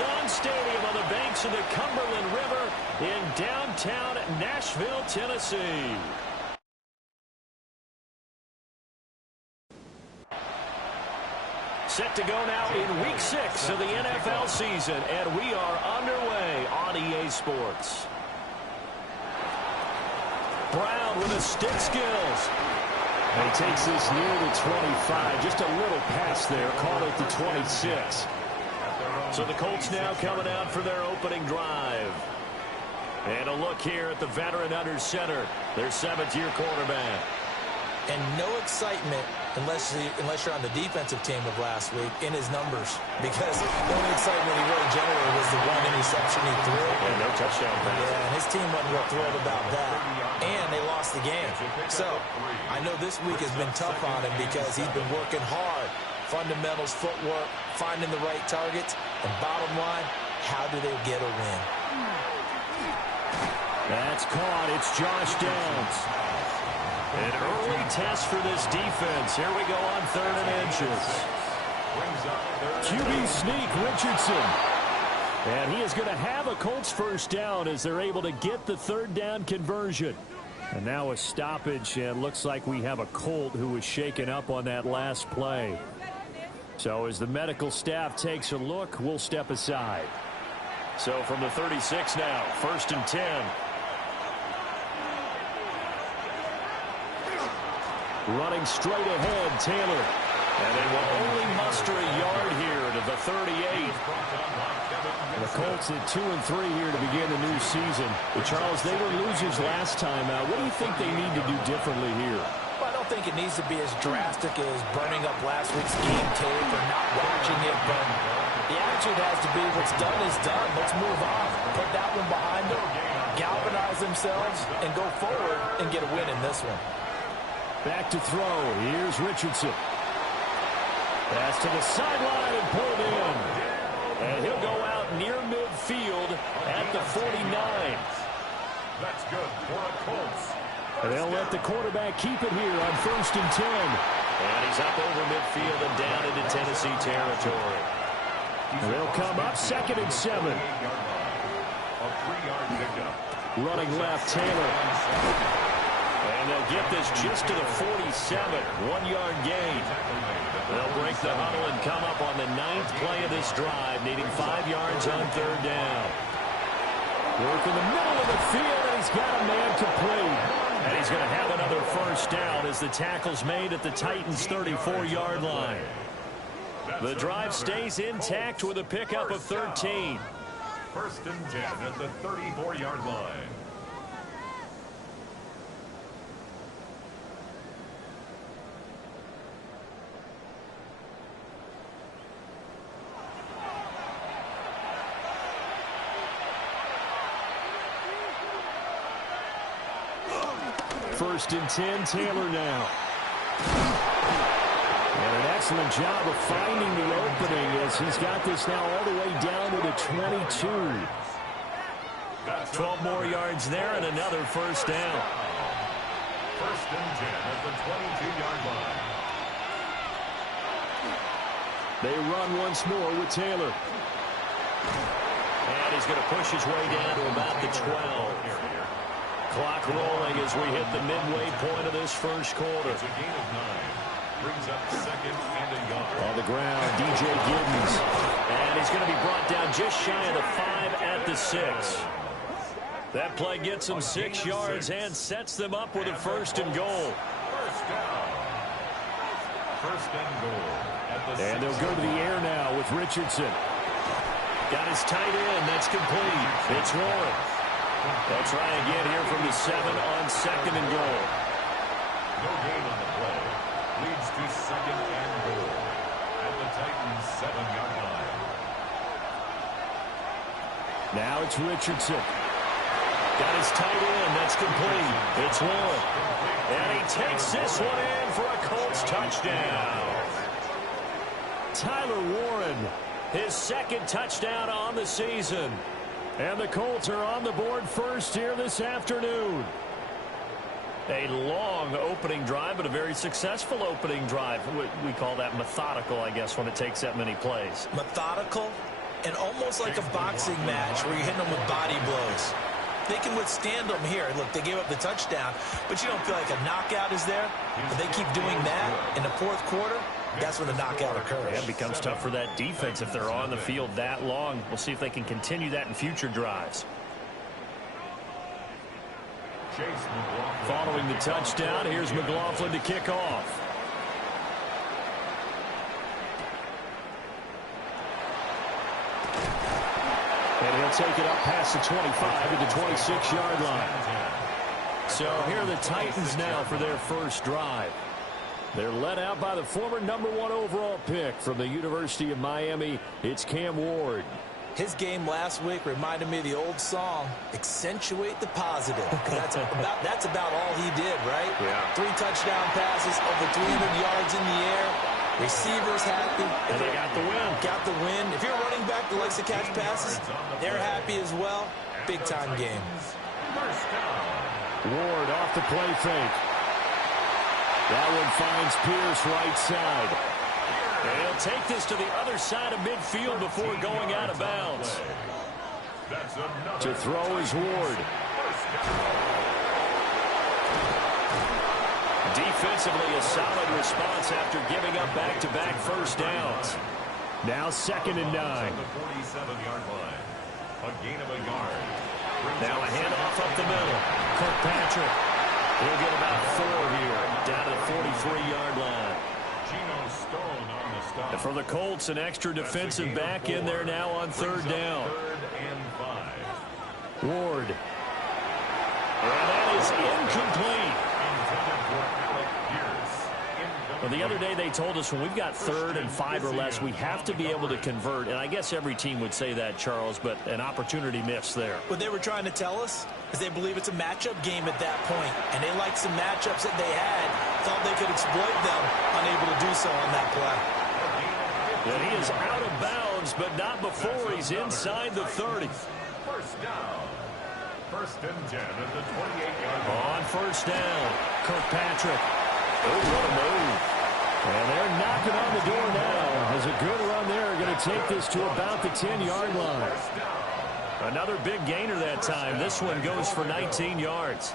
Sun Stadium on the banks of the Cumberland River in downtown Nashville, Tennessee. Set to go now in Week 6 of the NFL season, and we are underway on EA Sports. Brown with the stick skills. And he takes this near the 25. Just a little pass there, caught at the 26. So the Colts now coming out for their opening drive. And a look here at the veteran under center, their 7th-year quarterback. And no excitement unless you're on the defensive team of last week in his numbers. Because the only excitement he really generated was the one interception he threw. And no touchdown pass. Yeah, and his team wasn't real thrilled about that. And they lost the game. So I know this week has been tough on him because he's been working hard. Fundamentals, footwork, finding the right targets. And bottom line, how do they get a win? That's caught. It's Josh Downs. An early test for this defense. Here we go on 3rd and inches. QB sneak, Richardson. And he is going to have a Colts first down as they're able to get the 3rd down conversion. And now a stoppage, and looks like we have a Colt who was shaken up on that last play. So as the medical staff takes a look, we'll step aside. So from the 36 now, 1st and 10. Running straight ahead, Taylor. And they will only muster a yard here to the 38. And the Colts at 2-3 here to begin the new season. But Charles, they were losers last time out. What do you think they need to do differently here? Well, I don't think it needs to be as drastic as burning up last week's game tape or not watching it. But the attitude has to be what's done is done. Let's move on. Put that one behind them. Galvanize themselves and go forward and get a win in this one. Back to throw. Here's Richardson. Pass to the sideline and pulled in. And he'll go out near midfield at the 49. That's good for a Colts. And they'll let the quarterback keep it here on 1st and 10. And he's up over midfield and down into Tennessee territory. And they'll come up 2nd and 7. A 3-yard pickup. Running left, Taylor. And they'll get this just to the 47, 1-yard gain. They'll break the huddle and come up on the 9th play of this drive, needing 5 yards on 3rd down. Work in the middle of the field, and he's got a man complete. And he's going to have another first down as the tackle's made at the Titans' 34-yard line. The drive stays intact with a pickup of 13. 1st and 10 at the 34-yard line. First and 10, Taylor now. And an excellent job of finding the opening as he's got this now all the way down to the 22. 12 more yards there and another first down. 1st and 10 at the 22-yard line. They run once more with Taylor. And he's going to push his way down to about the 12. Clock rolling as we hit the midway point of this first quarter. It's a gain of 9. Brings up 2nd and a yard. On the ground, DJ Giddens. And he's going to be brought down just shy of the 5 at the 6. That play gets them 6 yards and sets them up with a 1st and goal. First down. 1st and goal. And they'll go to the air now with Richardson. Got his tight end. That's complete. It's Warren. They'll try again here from the 7 on 2nd and goal. No gain on the play. Leads to 2nd and goal at the Titans' 7-yard line. Now it's Richardson. Got his tight end. That's complete. It's Warren. And he takes this one in for a Colts touchdown. Tyler Warren, his 2nd touchdown on the season. And the Colts are on the board first here this afternoon. A long opening drive, but a very successful opening drive. We call that methodical, I guess, when it takes that many plays. Methodical And almost like a boxing match where you're hitting them with body blows. They can withstand them here. Look, they gave up the touchdown, but you don't feel like a knockout is there. But they keep doing that in the fourth quarter, that's when the knockout occurs. Yeah, it becomes tough for that defense if they're on the field that long. We'll see if they can continue that in future drives. Following the touchdown, here's McLaughlin to kick off. And he'll take it up past the 25 to the 26-yard line. So here are the Titans now for their first drive. They're led out by the former #1 overall pick from the University of Miami. It's Cam Ward. His game last week reminded me of the old song, accentuate the positive. That's about all he did, right? Yeah. 3 touchdown passes, over 300 yards in the air. Receivers happy. And they got the win. Got the win. If you're a running back that likes to catch passes, they're happy as well. Big-time game. Ward off the play fake. That one finds Pierce right side. And he'll take this to the other side of midfield before going out of bounds. To throw is Ward. Defensively, a solid response after giving up back-to-back first downs. Now 2nd and 9. Now a handoff up the middle. Kirkpatrick. He'll get about 4 here, down to the 43-yard line. And for the Colts, an extra defensive back in there now on 3rd down. Ward. And that is incomplete. Well, the other day they told us when we've got 3rd and 5 or less, we have to be able to convert. And I guess every team would say that, Charles, but an opportunity missed there. What they were trying to tell us is they believe it's a matchup game at that point, and they liked some matchups that they had, thought they could exploit them, unable to do so on that play. And he is out of bounds, but not before he's inside the 30. First down. 1st and 10 at the 28-yard line. On 1st down, Kirkpatrick. Oh, what a move. And they're knocking on the door now. As a good run there, going to take this to about the 10-yard line. Another big gainer that time. This one goes for 19 yards.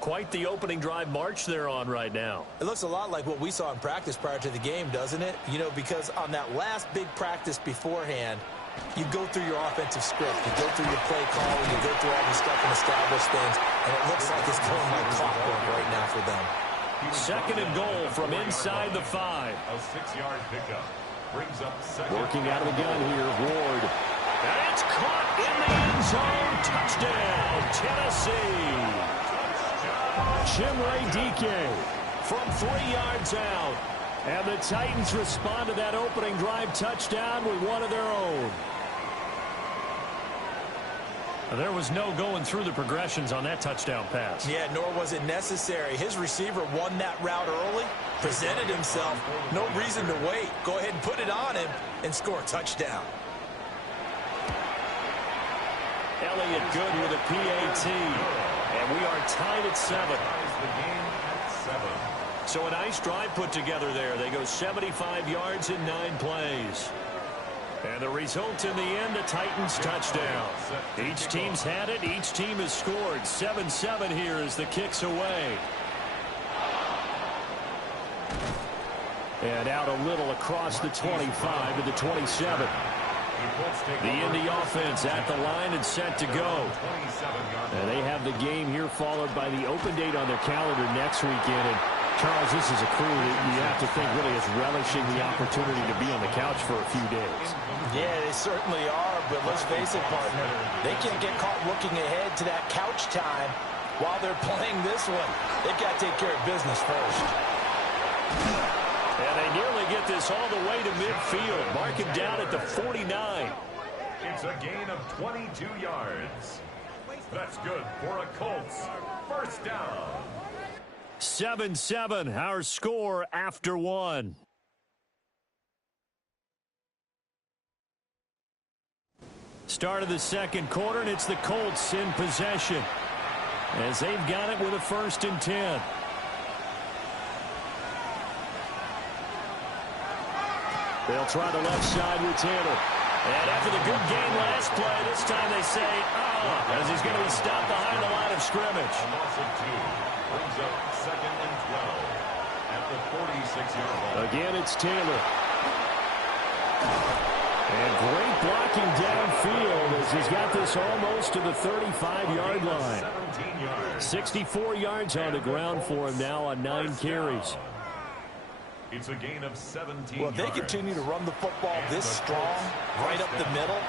Quite the opening drive march they're on right now. It looks a lot like what we saw in practice prior to the game, doesn't it? You know, because on that last big practice beforehand, you go through your offensive script, you go through your play calling, you go through all the stuff and establish things, and it looks like it's going like clockwork right now for them. 2nd and goal from inside the 5. A 6-yard pickup brings up 2nd. Working out of the gun here, Ward. And it's caught in the end zone. Touchdown, Tennessee. Chimere Dike from 3 yards out. And the Titans respond to that opening drive touchdown with one of their own. There was no going through the progressions on that touchdown pass. Yeah, nor was it necessary. His receiver won that route early, presented himself. No reason to wait. Go ahead and put it on him and score a touchdown. Elliott good with a PAT. And we are tied at 7. So a nice drive put together there. They go 75 yards in 9 plays. And the result in the end, a Titans touchdown. Each team's had it. Each team has scored. 7-7 here as the kick's away. And out a little across the 25 to the 27. The Indy offense at the line and set to go. And they have the game here followed by the open date on their calendar next weekend. And Charles, this is a crew that you have to think really is relishing the opportunity to be on the couch for a few days. Yeah, they certainly are, but let's face it, partner. They can't get caught looking ahead to that couch time while they're playing this one. They've got to take care of business first. And they nearly get this all the way to midfield. Mark him down at the 49. It's a gain of 22 yards. That's good for a Colts first down. 7-7, our score after 1. Start of the second quarter, and it's the Colts in possession as they've got it with a 1st and 10. They'll try the left side with Taylor. And after the good game last play, this time they say, as he's going to be stopped behind the line of scrimmage. A loss of 2 brings up 2nd and 12 at the 46-yard line. Again, it's Taylor. And great blocking downfield as he's got this almost to the 35-yard line. 64 yards on the ground for him now on 9 carries. It's a gain of 17 Well, if they continue to run the football this strong, right up the middle,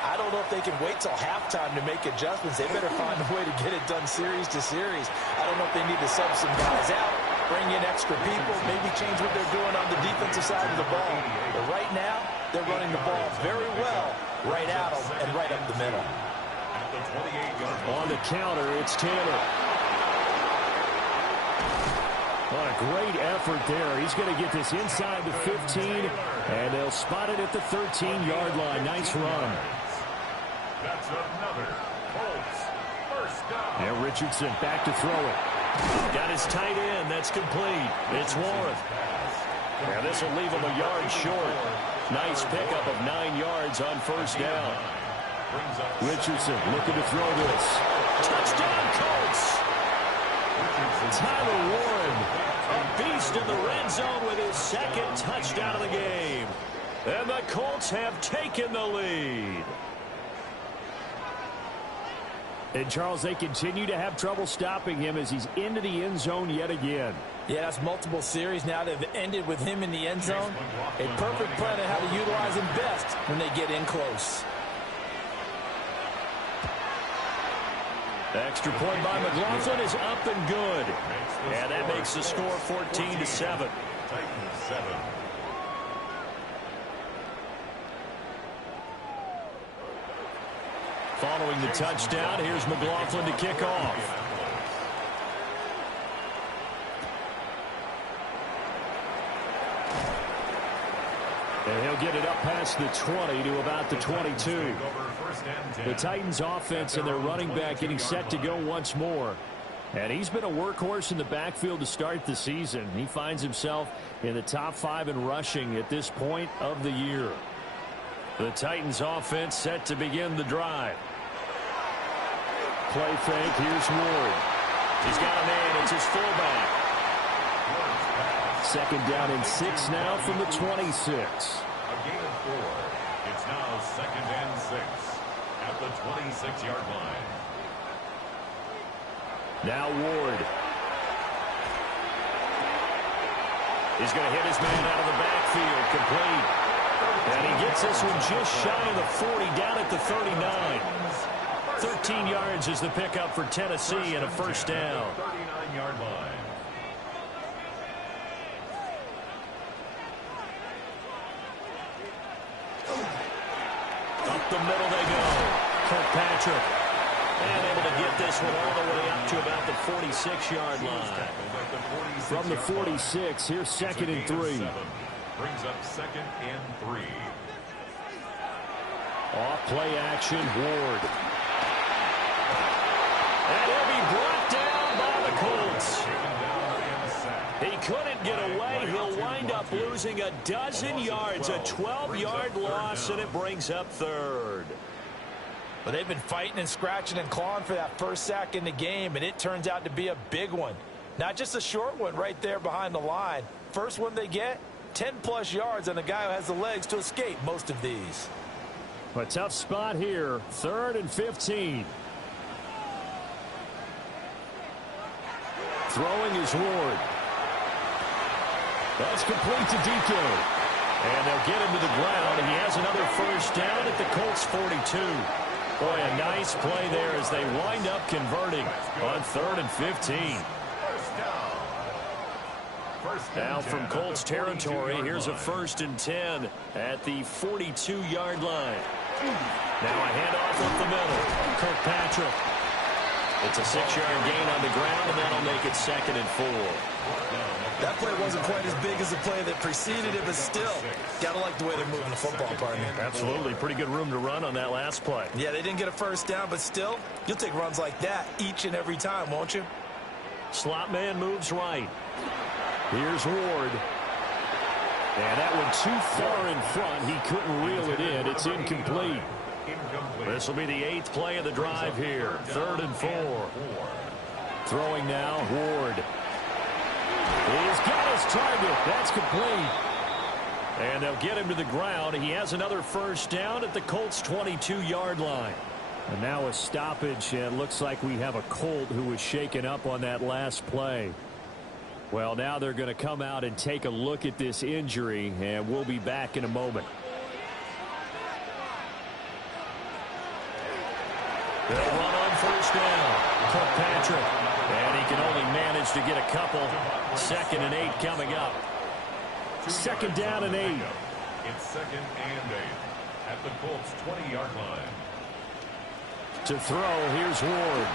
I don't know if they can wait till halftime to make adjustments. They better find a way to get it done series to series. I don't know if they need to sub some guys out, bring in extra people, maybe change what they're doing on the defensive side of the ball. But right now, they're running the ball very well right at them and right up the middle. At the 28-yard line. On the counter, it's Taylor. What a great effort there. He's going to get this inside the 15, and they'll spot it at the 13-yard line. Nice run. That's another Colts first down. And Richardson back to throw it. Got his tight end. That's complete. It's Warren. Now this will leave him a yard short. Nice pickup of 9 yards on 1st down. Richardson looking to throw this. Touchdown, Colts. Tyler Warren, a beast in the red zone with his 2nd touchdown of the game. And the Colts have taken the lead. And, Charles, they continue to have trouble stopping him as he's into the end zone yet again. Yeah, that's multiple series now that have ended with him in the end zone. A perfect plan on how to utilize him best when they get in close. Extra point by McLaughlin is up and good. And that makes the score 14-7. Titans 7. Following the touchdown, here's McLaughlin to kick off. And he'll get it up past the 20 to about the 22. The Titans offense and their running back getting set to go once more. And he's been a workhorse in the backfield to start the season. He finds himself in the top 5 in rushing at this point of the year. The Titans offense set to begin the drive. Play fake. Here's Ward. He's got a man. It's his fullback. 2nd down and 6 now from the 26. A gain of 4. It's now 2nd and 6 at the 26-yard line. Now Ward. He's going to hit his man out of the backfield. Complete. And he gets this one just shy of the 40, down at the 39. 13 yards is the pickup for Tennessee and a 1st down. 39-yard line. Up the middle they go. Kirkpatrick. And able to get this one all the way up to about the 46-yard line. From the 46, here's 2nd and 3. Brings up 2nd and 3. Off play action, Ward. And he'll be brought down by the Colts. He couldn't get away. He'll wind up losing a dozen yards, a 12-yard loss, and it brings up 3rd. But they've been fighting and scratching and clawing for that first sack in the game, and it turns out to be a big one. Not just a short one right there behind the line. First one they get, 10-plus yards on a guy who has the legs to escape most of these. A tough spot here, 3rd and 15. Throwing is Ward. That's complete to DK. And they'll get him to the ground, and he has another 1st down at the Colts 42. Boy, a nice play there as they wind up converting on 3rd and 15. Now from Colts territory, here's a 1st and 10 at the 42-yard line. Now a handoff up the middle. Kirkpatrick. It's a 6-yard gain on the ground, and that'll make it 2nd and 4. That play wasn't quite as big as the play that preceded it, but still, got to like the way they're moving the football, partner. Absolutely. Pretty good room to run on that last play. Yeah, they didn't get a first down, but still, you'll take runs like that each and every time, won't you? Slot man moves right. Here's Ward. And that one too far in front. He couldn't reel it in. It's incomplete. This will be the 8th play of the drive here. 3rd and 4. Throwing now, Ward. He's got his target. That's complete. And they'll get him to the ground. He has another first down at the Colts' 22-yard line. And now a stoppage, and it looks like we have a Colt who was shaken up on that last play. Well, now they're going to come out and take a look at this injury, and we'll be back in a moment. They'll run on first down. Kirkpatrick. And he can only manage to get a couple. 2nd and 8 coming up. 2nd down and 8. It's 2nd and 8 at the Colts' 20-yard line. To throw, here's Ward.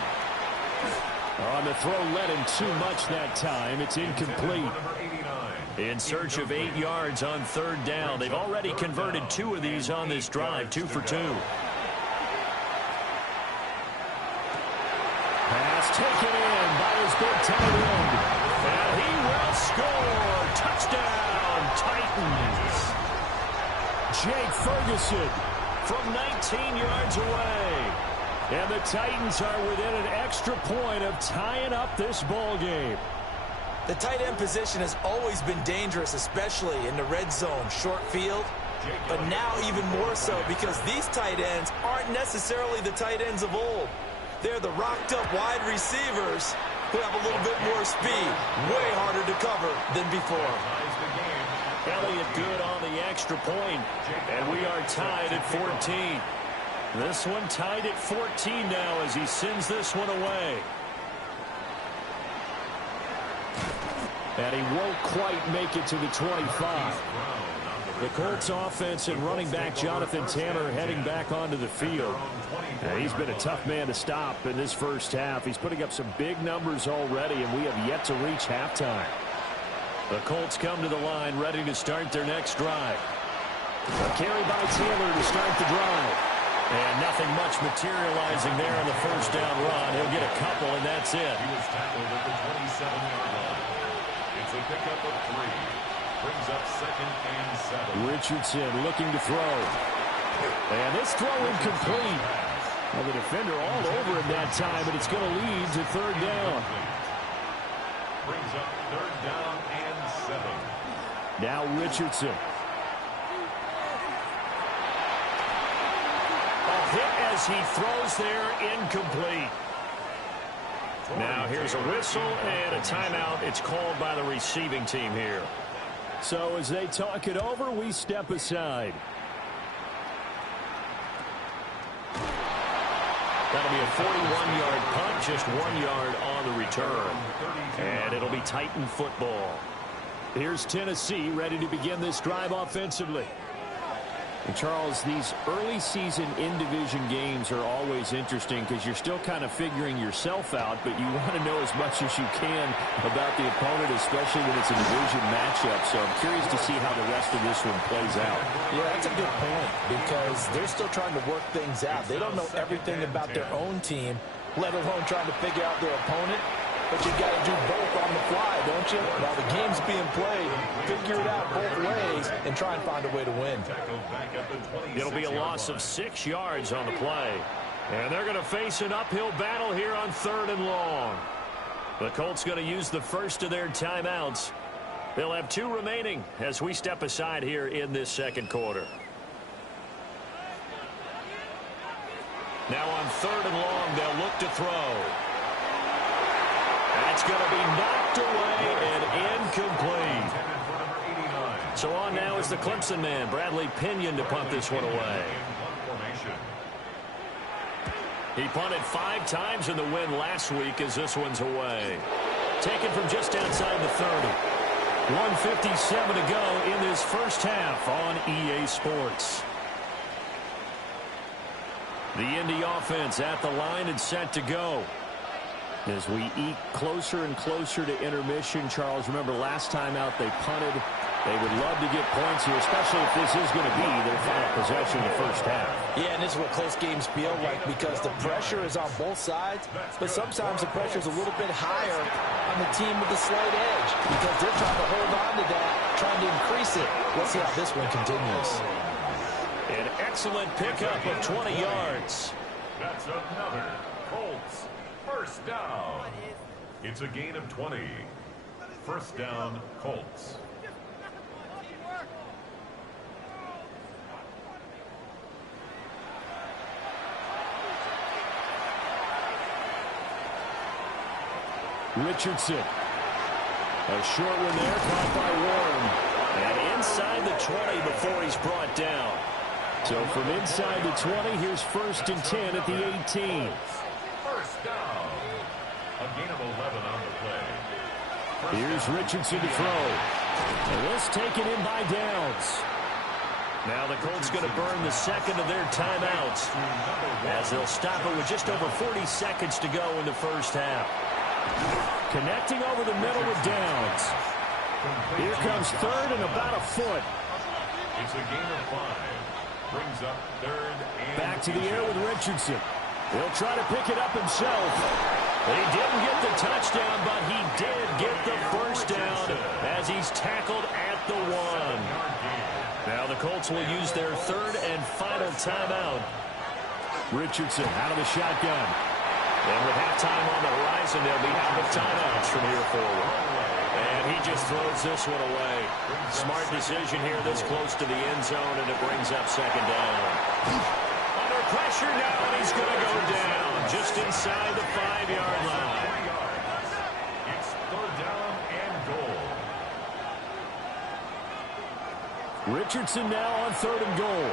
On the throw, led him too much that time. It's incomplete. In search of 8 yards on 3rd down. They've already converted 2 of these on this drive, 2 for 2. Pass taken in by his big tight end. And he will score. Touchdown, Titans. Jake Ferguson from 19 yards away. And the Titans are within an extra point of tying up this ball game. The tight end position has always been dangerous, especially in the red zone, short field. But now even more so because these tight ends aren't necessarily the tight ends of old. They're the rocked-up wide receivers who have a little bit more speed, way harder to cover than before. Elliott good on the extra point, and we are tied at 14. This one tied at 14 now as he sends this one away. And he won't quite make it to the 25. The Colts offense and running back Jonathan Taylor heading back onto the field. And he's been a tough man to stop in this first half. He's putting up some big numbers already, and we have yet to reach halftime. The Colts come to the line ready to start their next drive. A carry by Taylor to start the drive. And nothing much materializing there on the first down run. He'll get a couple, and that's it. He was tackled at the 27-yard line. It's a pickup of 3. Brings up 2nd and 7. Richardson looking to throw. And this throw incomplete. Well, the defender all over him that time, but it's going to lead to 3rd down. Brings up 3rd down and 7. Now Richardson. A hit as he throws there, incomplete. Now here's a whistle and a timeout. It's called by the receiving team here. So as they talk it over, we step aside. That'll be a 41-yard punt, just 1 yard on the return. And it'll be Titan football. Here's Tennessee ready to begin this drive offensively. And Charles, these early season in-division games are always interesting because you're still kind of figuring yourself out, but you want to know as much as you can about the opponent, especially when it's a division matchup. So I'm curious to see how the rest of this one plays out. Yeah, that's a good point because they're still trying to work things out. They don't know everything about their own team, let alone trying to figure out their opponent. But you got to do both on the fly, don't you? While the game's being played, figure it out both ways and try and find a way to win. It'll be a loss of 6 yards on the play. And they're going to face an uphill battle here on 3rd and long. The Colts going to use the first of their timeouts. They'll have 2 remaining as we step aside here in this second quarter. Now on 3rd and long, they'll look to throw. That's going to be knocked away and incomplete. So on now is the Clemson man, Bradley Pinion, to punt this one away. He punted 5 times in the win last week as this one's away. Taken from just outside the 30. 1:57 to go in this first half on EA Sports. The Indy offense at the line and set to go. As we eke closer and closer to intermission, Charles, remember last time out they punted. They would love to get points here, especially if this is going to be their final possession in the first half. Yeah, and this is what close games feel like because the pressure is on both sides, but sometimes the pressure is a little bit higher on the team with the slight edge because they're trying to hold on to that, trying to increase it. Let's see how this one continues. An excellent pickup of 20 yards. That's another Colts first down. It's a gain of 20. First down, Colts. Richardson. A short one there, caught by Warren. And inside the 20 before he's brought down. So from inside the 20, here's 1st and 10 at the 18. First down. A gain of 11 on the play. Here's Richardson to throw. And this taken in by Downs. Now the Colts going to burn the second of their timeouts as they'll stop it with just over 40 seconds to go in the first half. Connecting over the middle with Downs. Here comes 3rd and about a foot. It's a gain of 5. Brings up 3rd and back to the air with Richardson. He'll try to pick it up himself. He didn't get the touchdown, but he did get the first down as he's tackled at the 1. Now the Colts will use their 3rd and final timeout. Richardson out of the shotgun. And with halftime on the horizon, they'll be out of timeouts from here forward. And he just throws this one away. Smart decision here this close to the end zone, and it brings up 2nd down. Under pressure now, and he's going to go down just inside the 5-yard line. It's 3rd down and goal. Richardson now on 3rd and goal.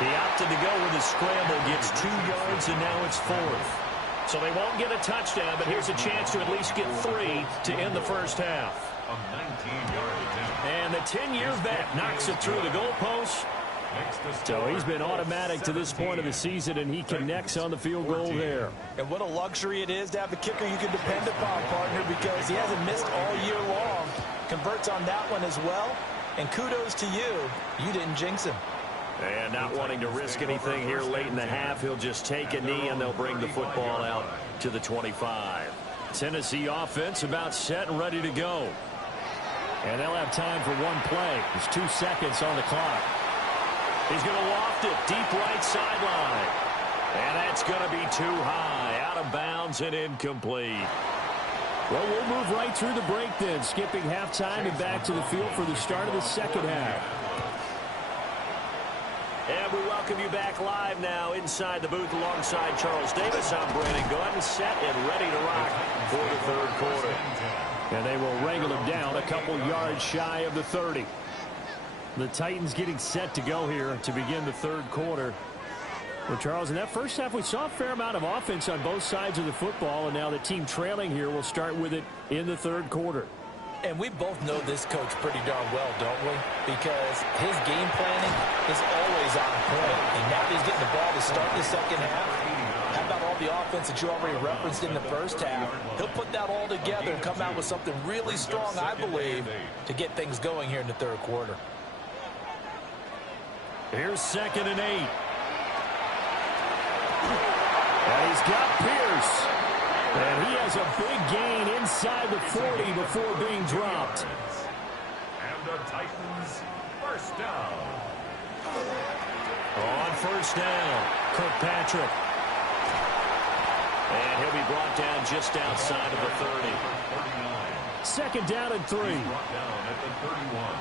He opted to go with a scramble, gets 2 yards, and now it's 4th. So they won't get a touchdown, but here's a chance to at least get 3 to end the first half. A 19-yard attempt. And the 10-year vet knocks it through the goalpost. So he's been automatic to this point of the season, and he connects on the field goal there. And what a luxury it is to have a kicker you can depend upon, partner, because he hasn't missed all year long. Converts on that one as well. And kudos to you. You didn't jinx him. And not wanting to risk anything here late in the half, he'll just take a knee and they'll bring the football out to the 25. Tennessee offense about set and ready to go. And they'll have time for one play. There's 2 seconds on the clock. He's going to loft it deep right sideline. And that's going to be too high. Out of bounds and incomplete. Well, we'll move right through the break then, skipping halftime and back to the field for the start of the second half. And we welcome you back live now inside the booth alongside Charles Davis. I'm Brandon Gunn, set and ready to rock for the 3rd quarter. And they will wrangle him down a couple yards shy of the 30. The Titans getting set to go here to begin the 3rd quarter. Well, Charles, in that first half, we saw a fair amount of offense on both sides of the football, and now the team trailing here will start with it in the 3rd quarter. And we both know this coach pretty darn well, don't we? Because his game planning is always on point. And now he's getting the ball to start the second half. How about all the offense that you already referenced in the first half? He'll put that all together and come out with something really strong, I believe, to get things going here in the 3rd quarter. Here's 2nd and 8. And he's got Pierce. And he has a big gain inside the 40 before being dropped. And the Titans first down. On first down, Kirkpatrick. And he'll be brought down just outside of the 30. 2nd down and 3. Brought down at the 31.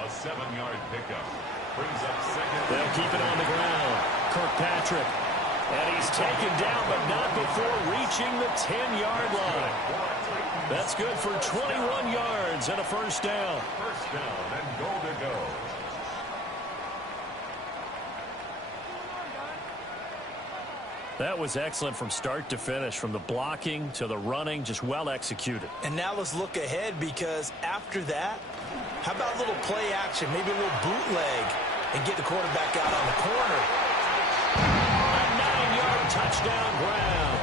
A 7-yard pickup. Brings up 2nd. They'll keep it on the ground. Kirkpatrick. And he's taken down, but not before reaching the 10-yard line. That's good for 21 yards and a first down. First down and goal to go. That was excellent from start to finish, from the blocking to the running, just well executed. And now let's look ahead, because after that, how about a little play action, maybe a little bootleg, and get the quarterback out on the corner. A 9-yard touchdown touchdown ground.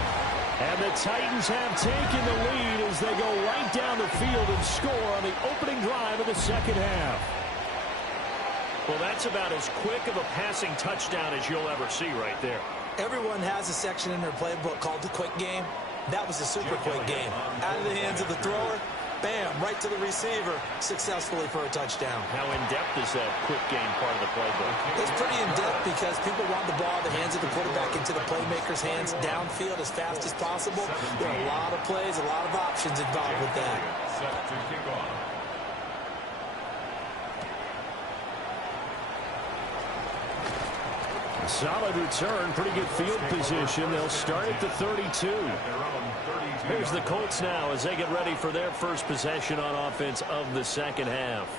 And the Titans have taken the lead as they go right down the field and score on the opening drive of the second half. Well, that's about as quick of a passing touchdown as you'll ever see right there. Everyone has a section in their playbook called the quick game. That was a super quick game. Out of the hands of the thrower, bam, right to the receiver, successfully for a touchdown. How in-depth is that quick game part of the playbook? It's pretty in-depth because people want the ball in the hands of the quarterback into the playmaker's hands downfield as fast as possible. There are a lot of plays, a lot of options involved with that. Set to kick off. Solid return, pretty good field position. They'll start at the 32. Here's the Colts now as they get ready for their first possession on offense of the second half.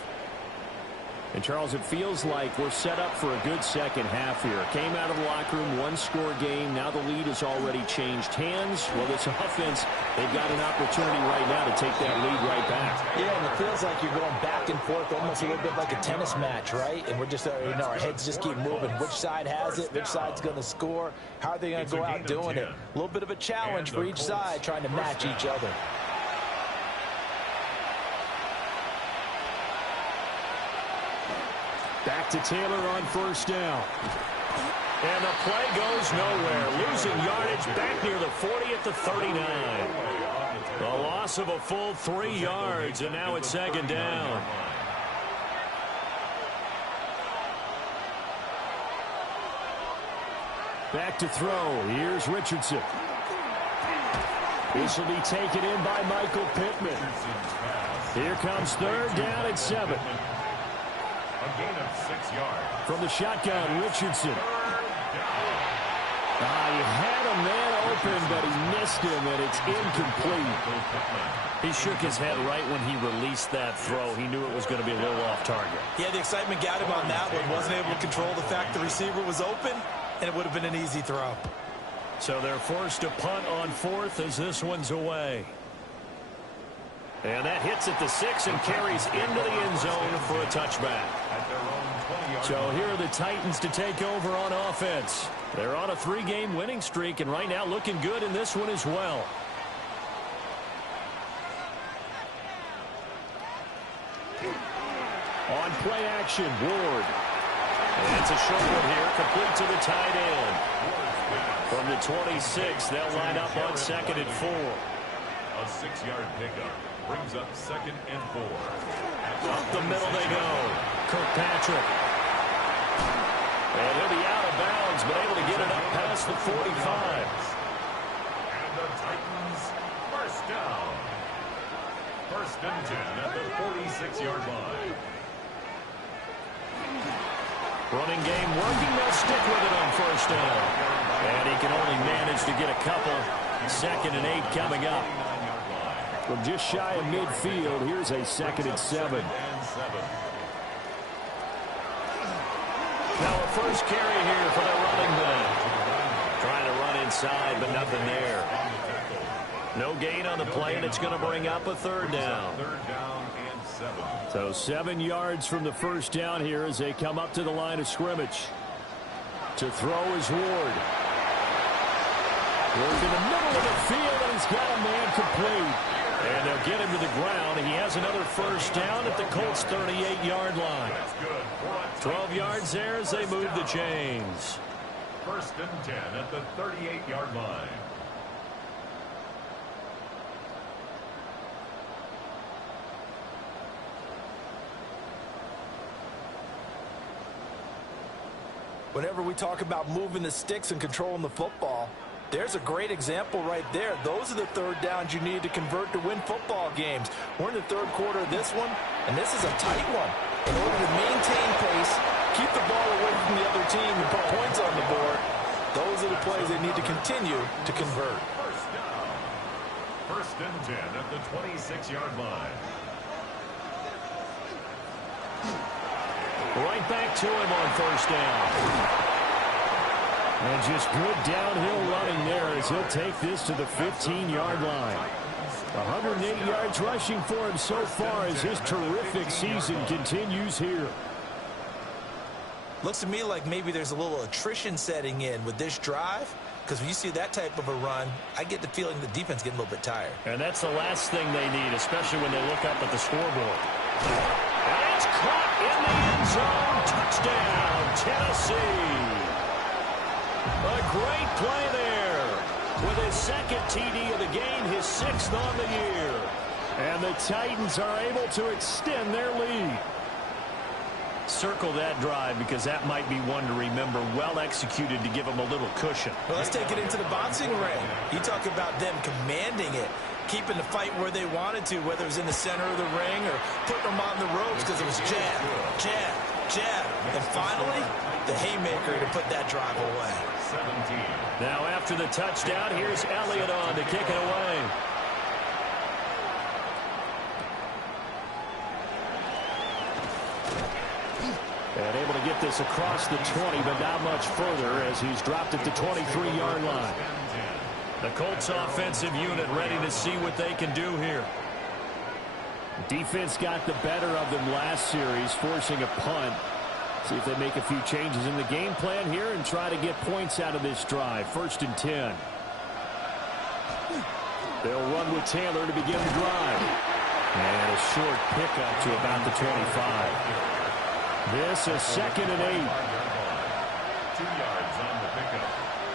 And, Charles, it feels like we're set up for a good second half here. Came out of the locker room, one-score game. Now the lead has already changed hands. Well, this offense, they've got an opportunity right now to take that lead right back. Yeah, and it feels like you're going back and forth almost a little bit like a tennis match, right? And we're just, our heads just keep moving. Which side has it? Which side's going to score? How are they going to go out doing it? A little bit of a challenge for each side trying to match each other. Back to Taylor on first down. And the play goes nowhere. Losing yardage back near the 40 at the 39. A loss of a full 3 yards, and now it's second down. Back to throw. Here's Richardson. This will be taken in by Michael Pittman. Here comes third down at 7. A gain of 6 yards. From the shotgun, Richardson. He had a man open, but he missed him, and it's incomplete. He shook his head right when he released that throw. He knew it was going to be a little off target. Yeah, the excitement got him on that one. Wasn't able to control the fact the receiver was open, and it would have been an easy throw. So they're forced to punt on fourth as this one's away. And that hits at the 6 and carries into the end zone for a touchback. So here are the Titans to take over on offense. They're on a 3-game winning streak, and right now looking good in this one as well. On play action, Ward. And it's a short one here, complete to the tight end. From the 26, they'll line up on 2nd and 4. A 6-yard pickup brings up 2nd and 4. Up the middle they go. Kirkpatrick. And he'll be out of bounds, but able to get it up past the 45. And the Titans first down. 1st and 10 at the 46-yard line. Running game working. They'll stick with it on first down. And he can only manage to get a couple. 2nd and 8 coming up. From just shy of midfield, here's a 2nd and 7. Now a first carry here for the running back. Trying to run inside, but nothing there. No gain on the play, and it's going to bring up a 3rd down. 3rd down and 7. So 7 yards from the first down here as they come up to the line of scrimmage. To throw is Ward. Ward in the middle of the field, and he's got a man complete. And they'll get him to the ground. He has another first down at the Colts' 38-yard line. 12 yards there as they move the chains. 1st and 10 at the 38-yard line. Whenever we talk about moving the sticks and controlling the football, there's a great example right there. Those are the 3rd downs you need to convert to win football games. We're in the 3rd quarter of this one, and this is a tight one. In order to maintain pace, keep the ball away from the other team, and put points on the board, those are the plays they need to continue to convert. First down. 1st and 10 at the 26-yard line. Right back to him on first down. And just good downhill running there as he'll take this to the 15-yard line. 108 yards rushing for him so far as his terrific season continues here. Looks to me like maybe there's a little attrition setting in with this drive. because when you see that type of a run, I get the feeling the defense getting a little bit tired. And that's the last thing they need, especially when they look up at the scoreboard. And it's caught in the end zone. Touchdown, Tennessee. A great play there. With his second TD of the game, his 6th on the year. And the Titans are able to extend their lead. Circle that drive because that might be one to remember. Well executed to give them a little cushion. Well, let's take it into the boxing ring. You talk about them commanding it, keeping the fight where they wanted to, whether it was in the center of the ring or putting them on the ropes because it was jab, jab, jab. And finally, the haymaker to put that drive away. 17. Now after the touchdown, here's Elliott on to kick it away. And able to get this across the 20, but not much further as he's dropped at the 23-yard line. The Colts offensive unit ready to see what they can do here. Defense got the better of them last series, forcing a punt. See if they make a few changes in the game plan here and try to get points out of this drive. 1st and 10. They'll run with Taylor to begin the drive. And a short pickup to about the 25. This is 2nd and 8. 2 yards on the pickup.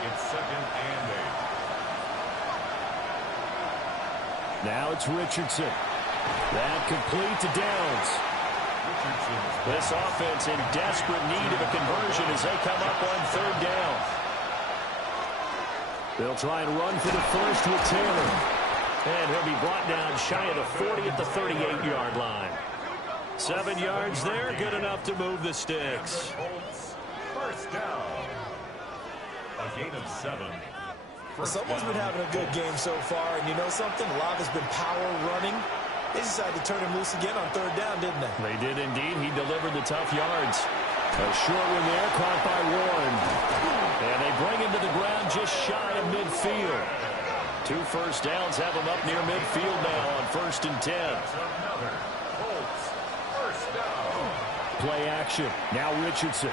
It's 2nd and 8. Now it's Richardson. That complete to Downs. This offense in desperate need of a conversion as they come up on 3rd down. They'll try and run for the first with Taylor. And he'll be brought down shy of the 40 at the 38-yard line. 7 yards there, good enough to move the sticks. First down. A gain of 7. Someone's been having a good game so far, and you know something? A lot has been power running. They decided to turn him loose again on 3rd down, didn't they? They did indeed. He delivered the tough yards. A short one there, caught by Warren. And they bring him to the ground just shy of midfield. 2 first downs have him up near midfield now on 1st and 10. Play action. Now Richardson.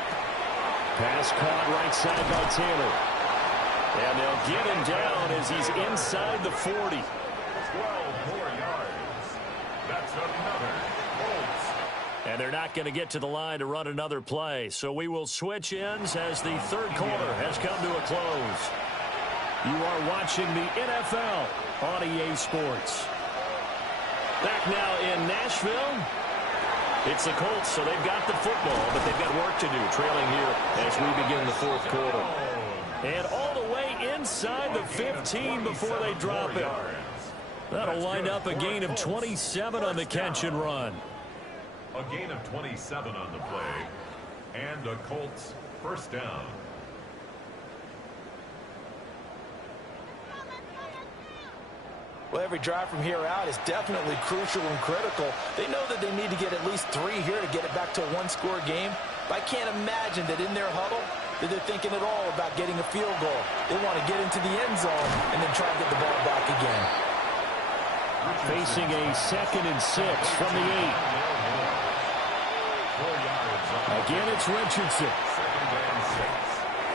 Pass caught right side by Taylor. And they'll get him down as he's inside the 40. 12 more yards. That's another Colts. And they're not going to get to the line to run another play. So we will switch ends as the 3rd quarter has come to a close. You are watching the NFL on EA Sports. Back now in Nashville. It's the Colts, so they've got the football, but they've got work to do, trailing here as we begin the 4th quarter. And all the way inside the 15 before they drop it. That'll wind up a gain of 27 on the catch and run. A gain of 27 on the play, and a Colts first down. Well, every drive from here out is definitely crucial and critical. They know that they need to get at least 3 here to get it back to a 1-score game. But I can't imagine that in their huddle that they're thinking at all about getting a field goal. They want to get into the end zone and then try to get the ball back again. Facing a 2nd and 6 from the 8. Again, it's Richardson.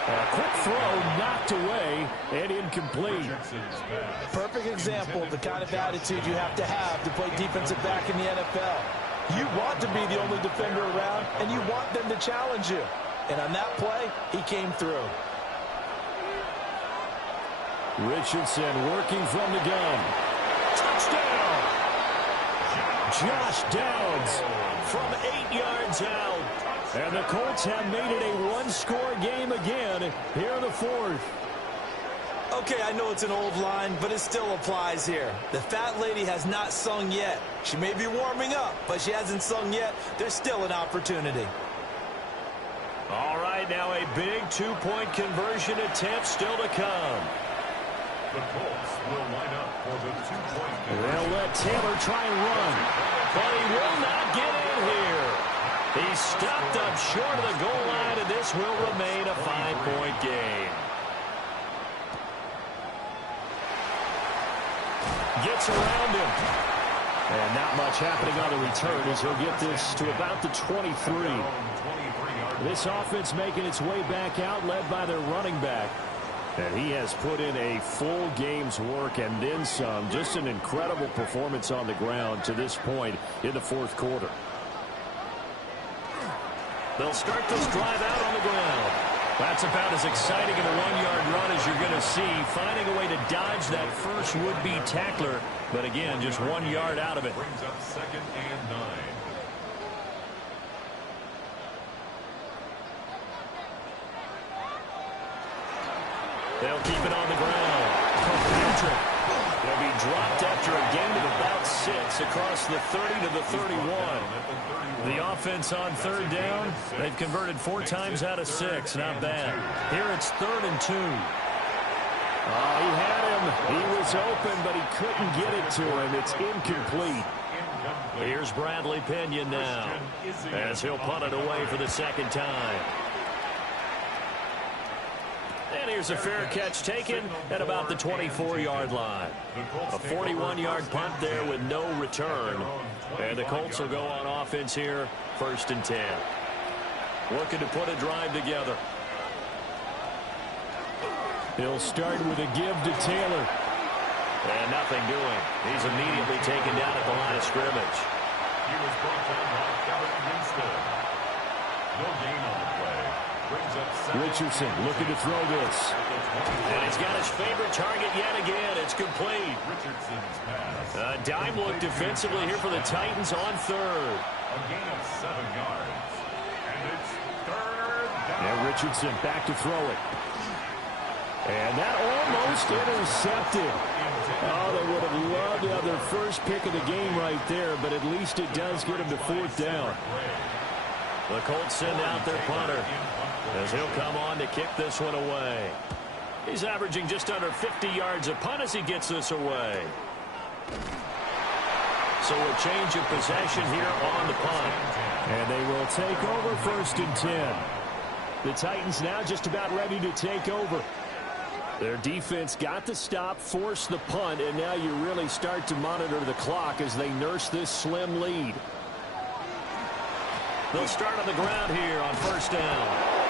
A quick throw knocked away and incomplete. Perfect example of the kind of attitude you have to play defensive back in the NFL. You want to be the only defender around, and you want them to challenge you. And on that play, he came through. Richardson working from the gun. Touchdown! Josh Downs from 8 yards out. And the Colts have made it a 1-score game again here in the 4th. Okay, I know it's an old line, but it still applies here. The fat lady has not sung yet. She may be warming up, but she hasn't sung yet. There's still an opportunity. All right, now a big 2-point conversion attempt still to come. The Colts will line up for the 2-point conversion. They'll let Taylor try and run, but he will not get in here. He's stopped up short of the goal line, and this will remain a 5-point game. Gets around him. And not much happening on the return as he'll get this to about the 23. This offense making its way back out, led by their running back. And he has put in a full game's work and then some. Just an incredible performance on the ground to this point in the fourth quarter. They'll start this drive out on the ground. That's about as exciting of a one-yard run as you're going to see. Finding a way to dodge that first would-be tackler. But again, just 1 yard out of it. Brings up 2nd and 9. They'll keep it on the ground. Patrick. They'll be dropped after a gain of about 6 across the 30 to the 31. The offense on 3rd down. They've converted 4 times out of 6. Not bad. Here it's 3rd and 2. Oh, he had him. He was open, but he couldn't get it to him. It's incomplete. Here's Bradley Pinion now as he'll punt it away for the 2nd time. And here's a fair catch taken at about the 24-yard line. A 41-yard punt there with no return. And the Colts will go on offense here, 1st and 10. Looking to put a drive together. He'll start with a give to Taylor. And nothing doing. He's immediately taken down at the line of scrimmage. He was brought down by Kevin Winston. No gain on the play. Richardson looking to throw this. And he's got his favorite target yet again. It's complete. Richardson's pass. A dime look defensively here for the Titans on 3rd. A gain of 7 yards. And it's 3rd down. And Richardson back to throw it. And that almost intercepted. Oh, they would have loved to have their first pick of the game right there, but at least it does get them to 4th down. The Colts send out their punter as he'll come on to kick this one away. He's averaging just under 50 yards a punt as he gets this away. So a change of possession here on the punt. And they will take over 1st and 10. The Titans now just about ready to take over. Their defense got the stop, forced the punt, and now you really start to monitor the clock as they nurse this slim lead. They'll start on the ground here on 1st down.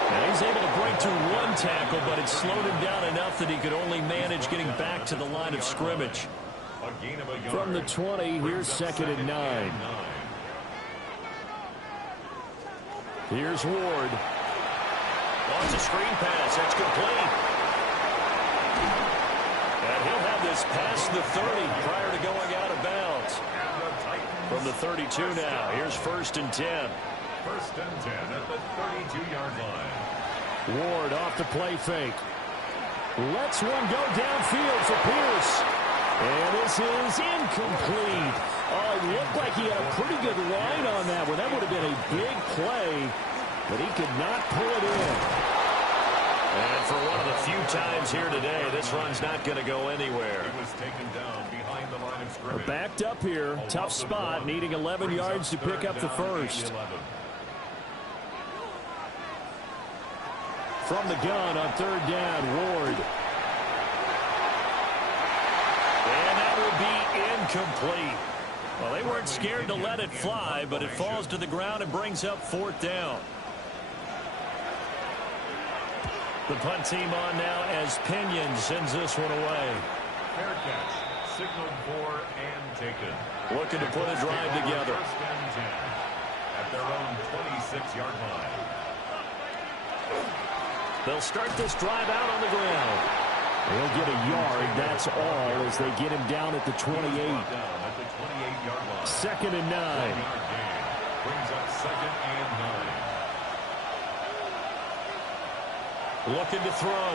And he's able to break through 1 tackle, but it slowed him down enough that he could only manage getting back to the line of scrimmage. From the 20, here's 2nd and 9. Here's Ward. Oh, it's a screen pass. That's complete. And he'll have this past the 30 prior to going out of bounds. From the 32 now, here's 1st and 10. 1st and 10 at the 32-yard line. Ward off the play fake. Lets one go downfield for Pierce. And this is incomplete. Oh, it looked like he had a pretty good line on that one. That would have been a big play, but he could not pull it in. And for one of the few times here today, this run's not going to go anywhere. He was taken down behind the line of scrimmage. Backed up here. Tough spot, needing 11 yards to pick up the first. From the gun on 3rd down, Ward. And that will be incomplete. Well, they weren't scared to let it fly, but it falls to the ground and brings up 4th down. The punt team on now as Pinion sends this one away. Fair catch, signaled for and taken. Looking to put a drive together. 1st and 10 at their own 26-yard line. They'll start this drive out on the ground. They'll get a yard, that's all, as they get him down at the 28. Down at the 28-yard line. 2nd and 9. Brings up 2nd and 9. Looking to throw.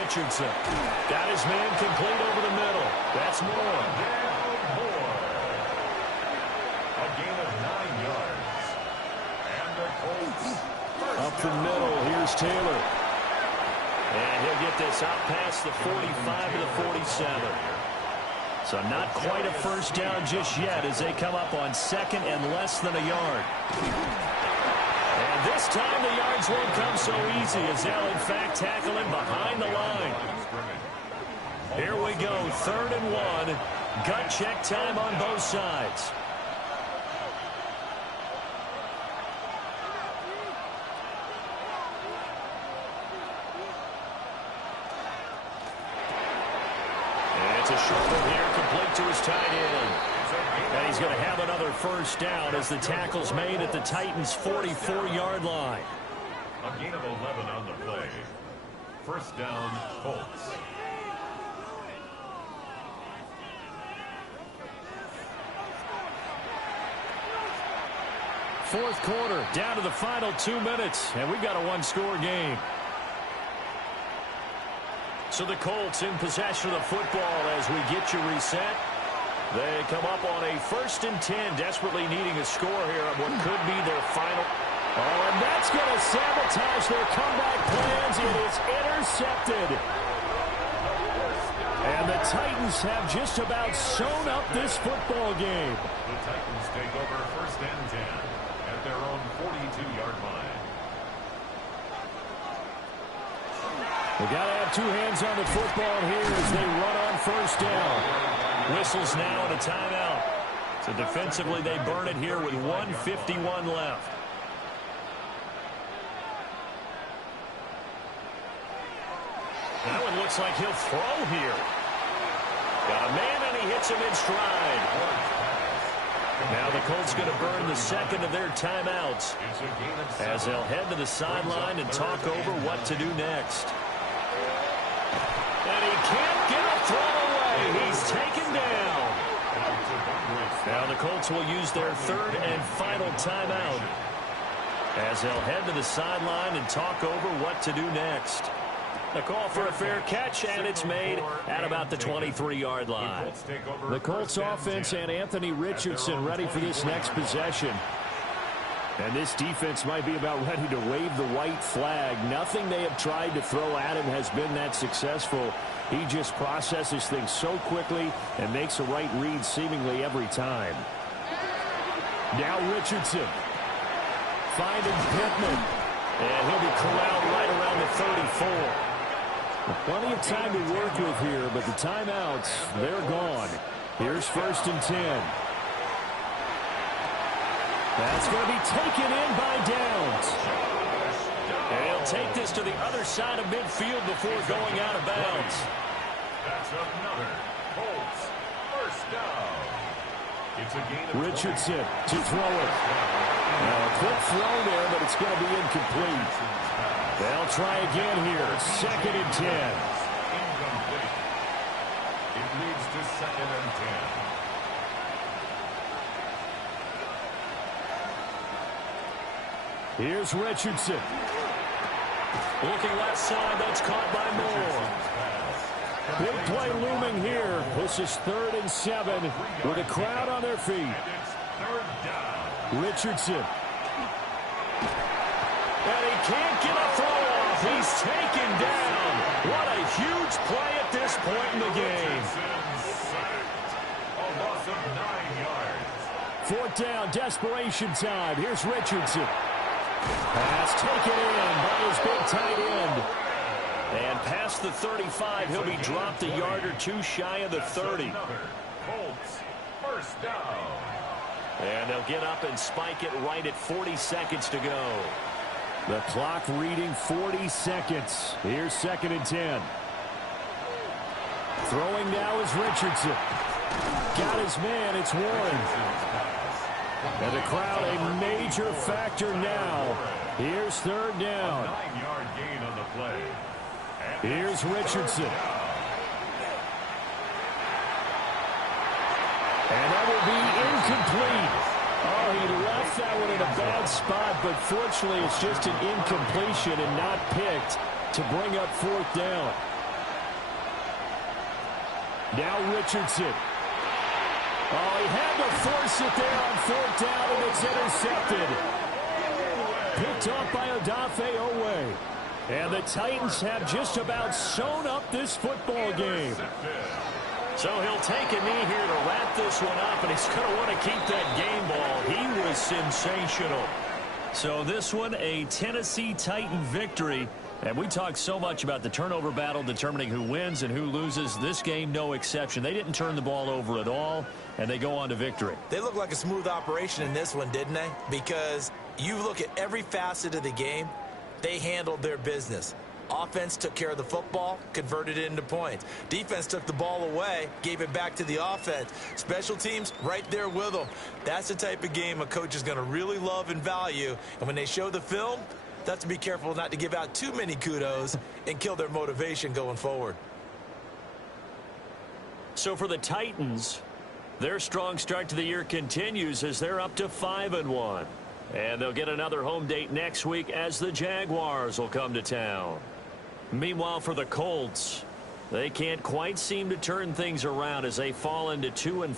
Richardson. Got his man complete over the middle. That's Moore. A gain of 9 yards. And the Colts. Up the middle, here's Taylor. And he'll get this out past the 45 to the 47. So not quite a 1st down just yet as they come up on 2nd and less than a yard. And this time the yards won't come so easy as they'll in fact tackle him behind the line. Here we go, 3rd and 1. Gut check time on both sides. To short one here, complete to his tight end. And he's going to have another first down as the tackle's made at the Titans' 44-yard line. A gain of 11 on the play. First down, Colts. Fourth quarter, down to the final 2 minutes, and we've got a one-score game. So the Colts in possession of the football as we get you reset. They come up on a 1st and 10, desperately needing a score here on what could be their final. Oh, and that's going to sabotage their comeback plans. It is intercepted. And the Titans have just about sewn up this football game. The Titans take over 1st and 10 at their own 42-yard line. They got to have 2 hands on the football here as they run on 1st down. Whistles now and a timeout. So defensively they burn it here with 1:51 left. That one looks like he'll throw here. Got a man and he hits him in stride. Now the Colts going to burn the second of their timeouts as they'll head to the sideline and talk over what to do next. And he can't get a throw away. He's taken down. Now the Colts will use their 3rd and final timeout as they'll head to the sideline and talk over what to do next. A call for a fair catch, and it's made at about the 23-yard line. The Colts offense and Anthony Richardson ready for this next possession. And this defense might be about ready to wave the white flag. Nothing they have tried to throw at him has been that successful. He just processes things so quickly and makes a right read seemingly every time. Now Richardson finding Pittman. And he'll be corralled right around the 34. Plenty of time to work with here, but the timeouts, they're gone. Here's 1st and 10. That's going to be taken in by Downs. And he'll take this to the other side of midfield before going out of bounds. That's another Colts first down. It's a gain of Richardson to throw it. Now a quick throw there, but it's going to be incomplete. They'll try again here. 2nd and 10. Incomplete. It leads to 2nd and 10. Here's Richardson. Looking left side, that's caught by Moore. Big play looming here. This is 3rd and 7 with a crowd on their feet. And it's 3rd down. Richardson. And he can't get a throw off. He's taken down. What a huge play at this point in the game. A loss of 9 yards. 4th down, desperation time. Here's Richardson. Pass taken in by his big tight end. And past the 35, he'll be dropped a yard or 2 shy of the 30. Colts first down. And they'll get up and spike it right at 40 seconds to go. The clock reading 40 seconds. Here's 2nd and 10. Throwing now is Richardson. Got his man, it's Warren. And the crowd a major factor now. Here's 3rd down. 9-yard gain on the play. Here's Richardson. And that will be incomplete. Oh, he left that one in a bad spot, but fortunately it's just an incompletion and not picked to bring up 4th down. Now Richardson. Oh, he had to force it there on 4th down, and it's intercepted. Picked off by Odafe Owe. And the Titans have just about sewn up this football game. So he'll take a knee here to wrap this one up, and he's going to want to keep that game ball. He was sensational. So this one, a Tennessee Titan victory. And we talk so much about the turnover battle determining who wins and who loses. This game, no exception. They didn't turn the ball over at all, and they go on to victory. They look like a smooth operation in this one, didn't they? Because you look at every facet of the game, they handled their business. Offense took care of the football, converted it into points. Defense took the ball away, gave it back to the offense. Special teams, right there with them. That's the type of game a coach is going to really love and value. And when they show the film, they have to be careful not to give out too many kudos and kill their motivation going forward. So for the Titans, their strong start to the year continues as they're up to 5-1. And they'll get another home date next week as the Jaguars will come to town. Meanwhile, for the Colts, they can't quite seem to turn things around as they fall into 2-4.